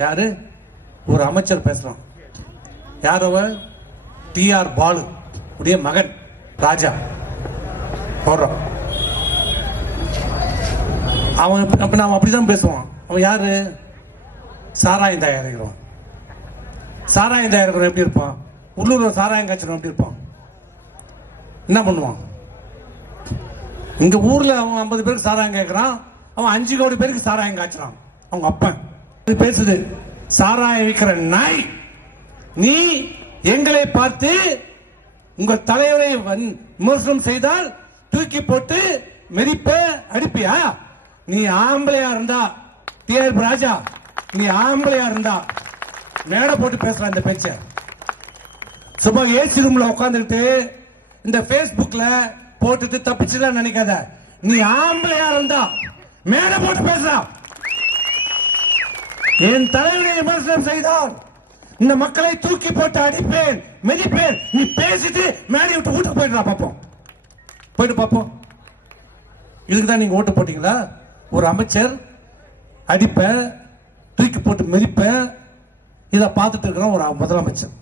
யாரு? ஒரு அமைச்சர் பேசுறான் யார் அவர் டிஆர் பாலு. உடைய மகன் ராஜா. போடுறோம் அவன் அப்ப- அப்ப அப்படிதான் பேசுவான். அவன் யாரு? சாராயம் தயாரிக்கிறவன். சாராயம் தயாரிக்கிறோம் எப்படி இருப்பான்? உள்ளூர் சாராயம் காய்ச்சறவன் எப்படி இருப்பான்? என்ன பண்ணுவான்? இங்க ஊர்ல அவன் ஐம்பது பேருக்கு சாராயம் கேட்கறான் அவன் அஞ்சு கோடி பேருக்கு சாராயம் காய்ச்சறான். அவங்க அப்பன். இது பேசுது. சாராய விற்கிற நாய் நீ எங்களை பார்த்து உங்க தலைவரை வந்- விமர்சனம் செய்தால் தூக்கி போட்டு மெதிப்ப அடிப்பியா? நீ ஆம்பளையா இருந்தா டிஆர் ராஜா நீ ஆம்பளையா இருந்தா மேடை போட்டு பேசுற இந்த பேச்ச. சும்மா ஏசி ரூம்ல உட்காந்துக்கிட்டு இந்த பேஸ்புக்ல போட்டுட்டு தப்பிச்சுதான் நினைக்காத. நீ ஆம்பளையா இருந்தா மேடை போட்டு பேசுறான் என் தலைவனை விமர்சனம் செய்தால் இந்த மக்களை தூக்கி போட்டு அடிப்பேன் மிதிப்பேன். நீ பேசிட்டு மேலே விட்டு வீட்டுக்கு போயிடுறா பார்ப்போம் போயிட்டு பார்ப்போம் இதுக்கு தான் நீங்க ஓட்டு போட்டீங்களா? ஒரு அமைச்சர் அடிப்பேன் தூக்கி போட்டு மிதிப்பேன் இதை பார்த்துட்டு இருக்கிறோம் ஒரு முதலமைச்சர்.